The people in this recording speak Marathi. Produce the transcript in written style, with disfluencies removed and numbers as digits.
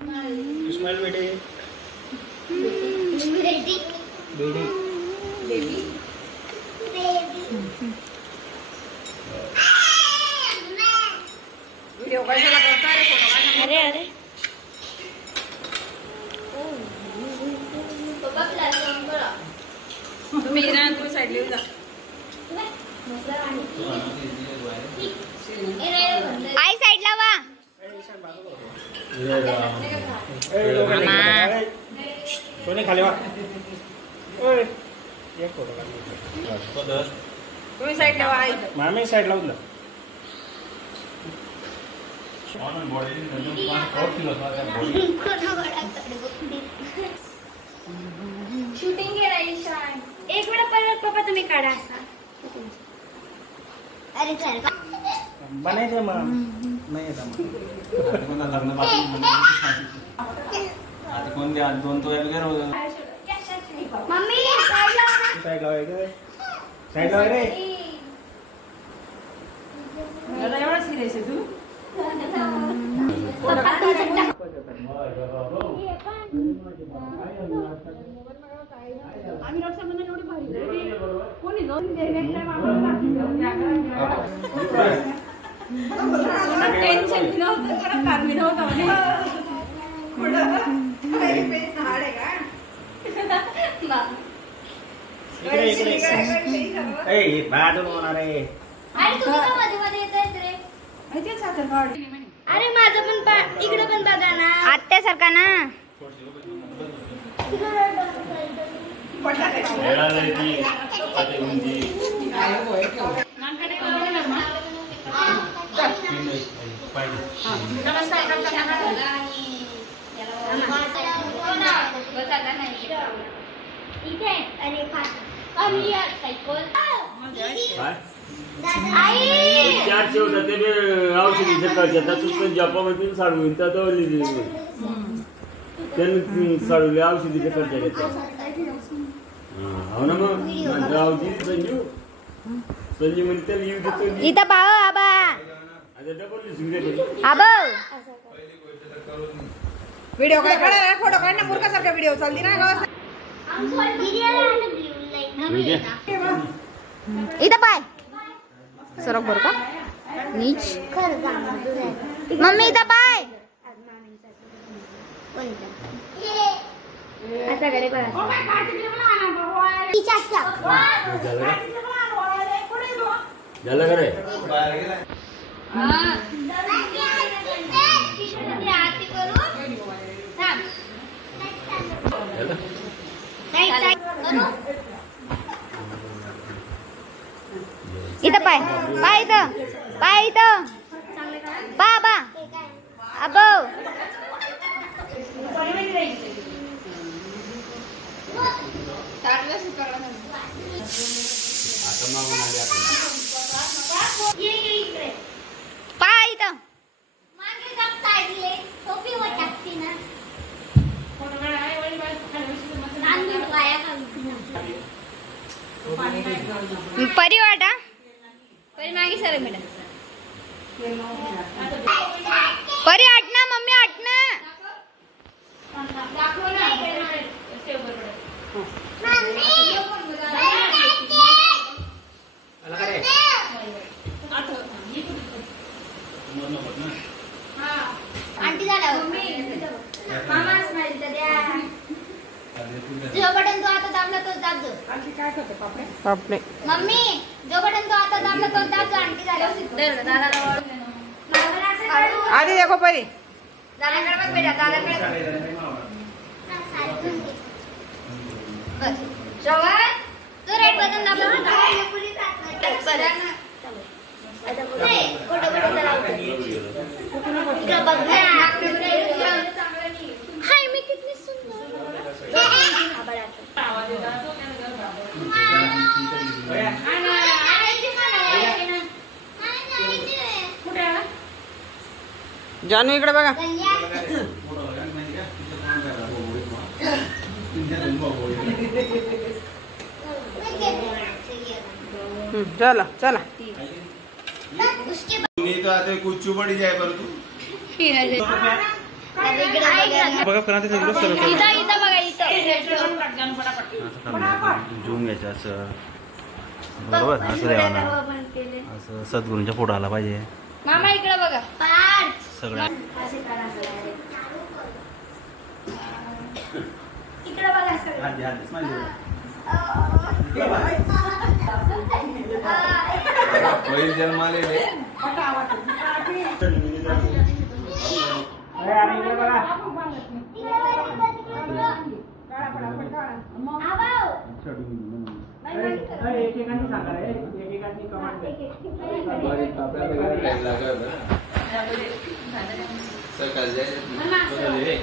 इस्माइल बेटे बेटी बेटी बेबी वीडियो कशाला करता रे फोटो काढ अरे अरे पप्पा क्लास ऑन करा तुम्ही ना तुम्ही साइड ला जा आई साइड ला वा सोने खाली वा ओए एक फोटो काढ तुम्ही साइड ला वा आई मामी साइड ला उतला ऑन बॉडी म्हणजे 5 किलो बॉडी शूटिंग केला ईशान एक वेळा परत पप्पा तुम्ही काढा असा अरे चल बनायचं मग नाही येत मग लग्न बाकी आता कोण द्या दोन तो वगैरे होतं मम्मी साइड ला रे मला एवढा सिरियस आहे तू आम्ही रक्षाबंधन एवढी भारी कोणी दोन नेक्स्ट टाइम आम्हाला टेन्शन दिलं होतं जरा कारवी नव्हतं म्हणे पेज हाड आहे का ए बाजून होणार आहे अरे तू का मध्ये मध्ये येतोय रे माहिती साखर काढ अरे माझं पण इकडे पण बघा ना आत्यासारखा ना चार होता ते औषधी पण जपामध्ये साडून त्यांनी साडवले औषधीचे खर्च घेतला हो ना मग रावजी संजू म्हणजे त्याला येऊ देतो इथं पाहो आबा आता डबल आबा व्हिडिओ काय काढा फोटो काढ ना मूर्खासारखा व्हिडिओ चालली ना इथं पाय सरक बर का नीच मम्मी इथं पाय आता करे झालं का रे इथं पाय पाय इथं पाय इथं बाबा अबो पाय इथं परी वाटा परी मागे सर मॅडम परी आठ ना मम्मी आठ ना आंटी झाला मामा जो बटन तो आता दाबला तो दाब दो आणखी काय करते पापडे पापडे मम्मी जो बटन तो आता दाबला तो दाब दो आंटी झाला दादा आधी देखो परी दादाकडे बघ बेटा दादाकडे बस श्रवण तो रेड बटन दाबला आता फोटो इकडे बघ हाय मी किती सुंदर जानू इकडे बघा चला चला तो आते कुछ पड़ी जाए पर तू बघा करा ते सगळं सरळ इथं इथं बघा इथं जूम घ्यायचं असं बरोबर असं द्यावं असं सद्गुरूंच्या फोटो आला पाहिजे मामा इकडे बघा सगळं इकडे बघा सगळं. पहिल जन्माले सकाळ जाय